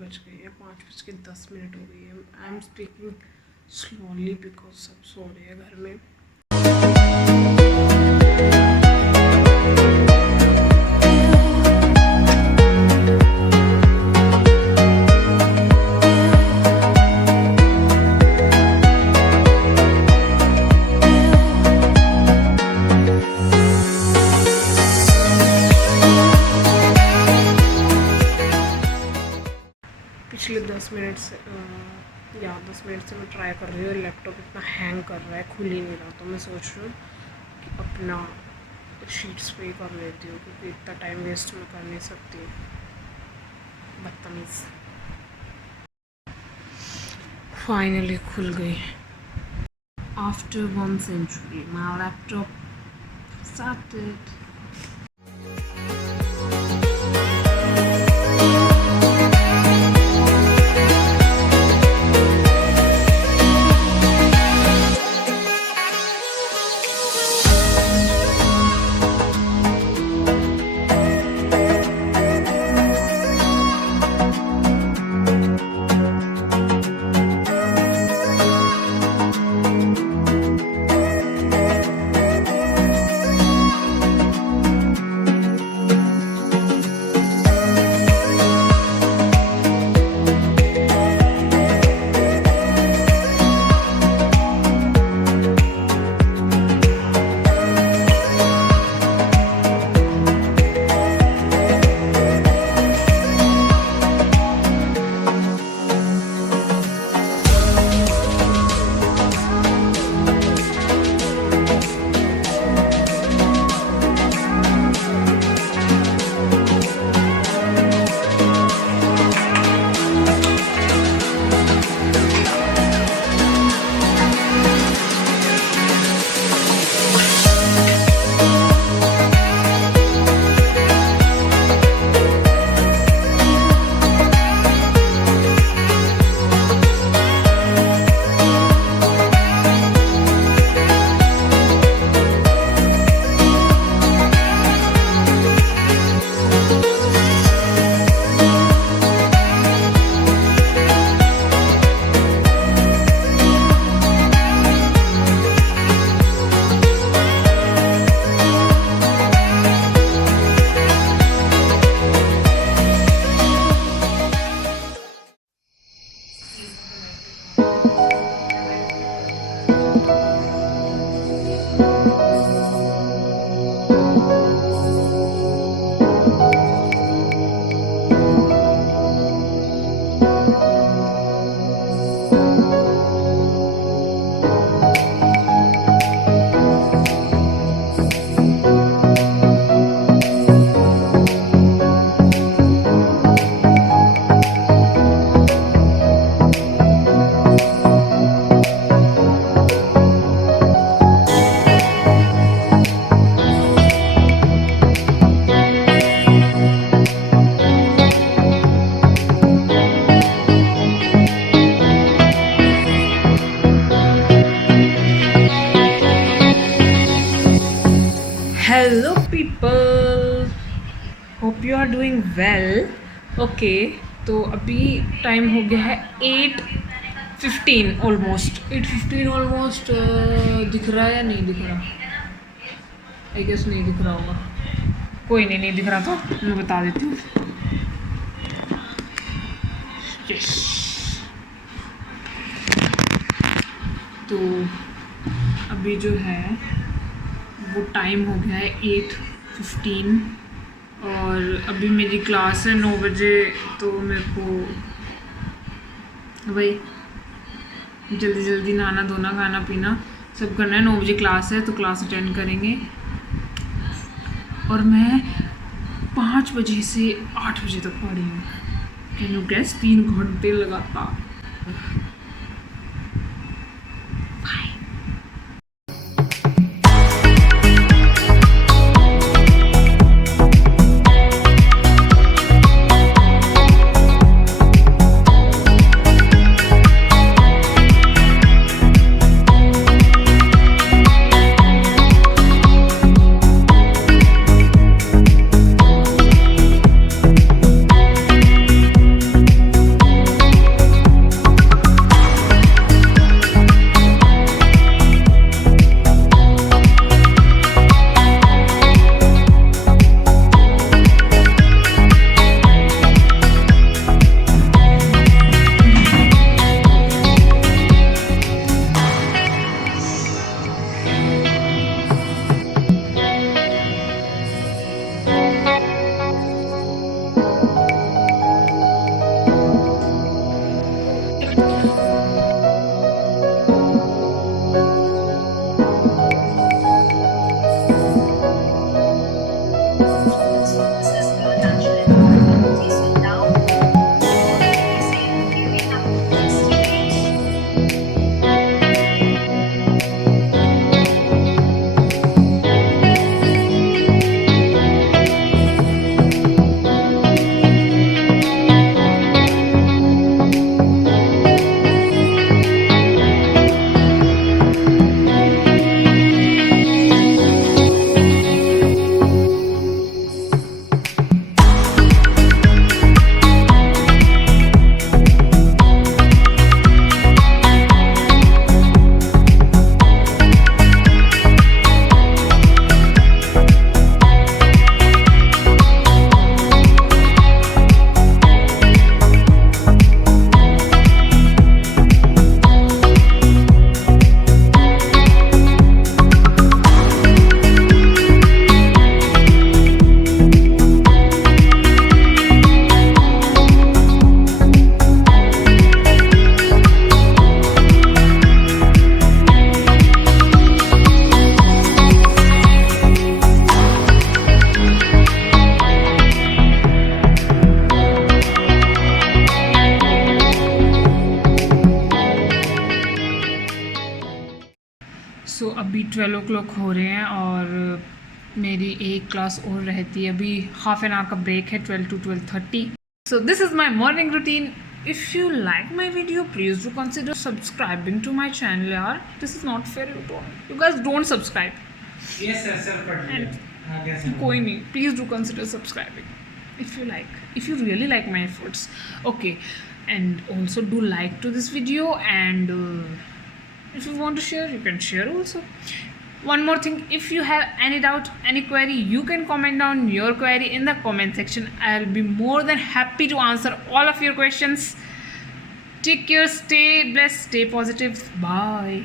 बज गई है, 5:10 हो गई है। I am speaking slowly because सब सो रहे हैं घर में। पिछले 10 मिनट से 10 मिनट से मैं ट्राई कर रही हूँ। लैपटॉप इतना हैंग कर रहा है, खुल ही नहीं रहा। तो मैं सोच रही हूँ कि अपना शीट्स पे ही कर लेती हूँ, क्योंकि इतना टाइम वेस्ट मैं कर नहीं सकती। बदतमीज़। फाइनली खुल गई। After 1 century my laptop started. Hello people, hope you are doing well. Okay, तो अभी टाइम हो गया है 8:15 ऑलमोस्ट। 8:15 ऑलमोस्ट। दिख रहा है या नहीं दिख रहा? आई गेस नहीं दिख रहा होगा। कोई नहीं, नहीं दिख रहा तो मैं बता देती हूँ। यस, तो अभी जो है वो टाइम हो गया है 8:15 और अभी मेरी क्लास है 9 बजे। तो मेरे को भाई जल्दी जल्दी नहाना धोना खाना पीना सब करना है। 9 बजे क्लास है, तो क्लास अटेंड करेंगे। और मैं 5 बजे से 8 बजे तक पढ़ी हूँ। Can you guess? 3 घंटे लगातार। 12 o'clock हो रहे हैं और मेरी एक क्लास और रहती है. अभी हाफ एन आवर का ब्रेक है, 12 to 12:30. So this is my morning routine. If you like my video, please do consider subscribing to my channel. यार, this is not fair. You guys don't subscribe. Yes, sir. And कोई नहीं, please do consider subscribing if you like, if you really like my efforts. Okay, and also do like to this video, and if you want to share, you can share also. One more thing, if you have any doubt, any query, you can comment down your query in the comment section. I'll be more than happy to answer all of your questions. Take care, stay blessed, stay positive. Bye.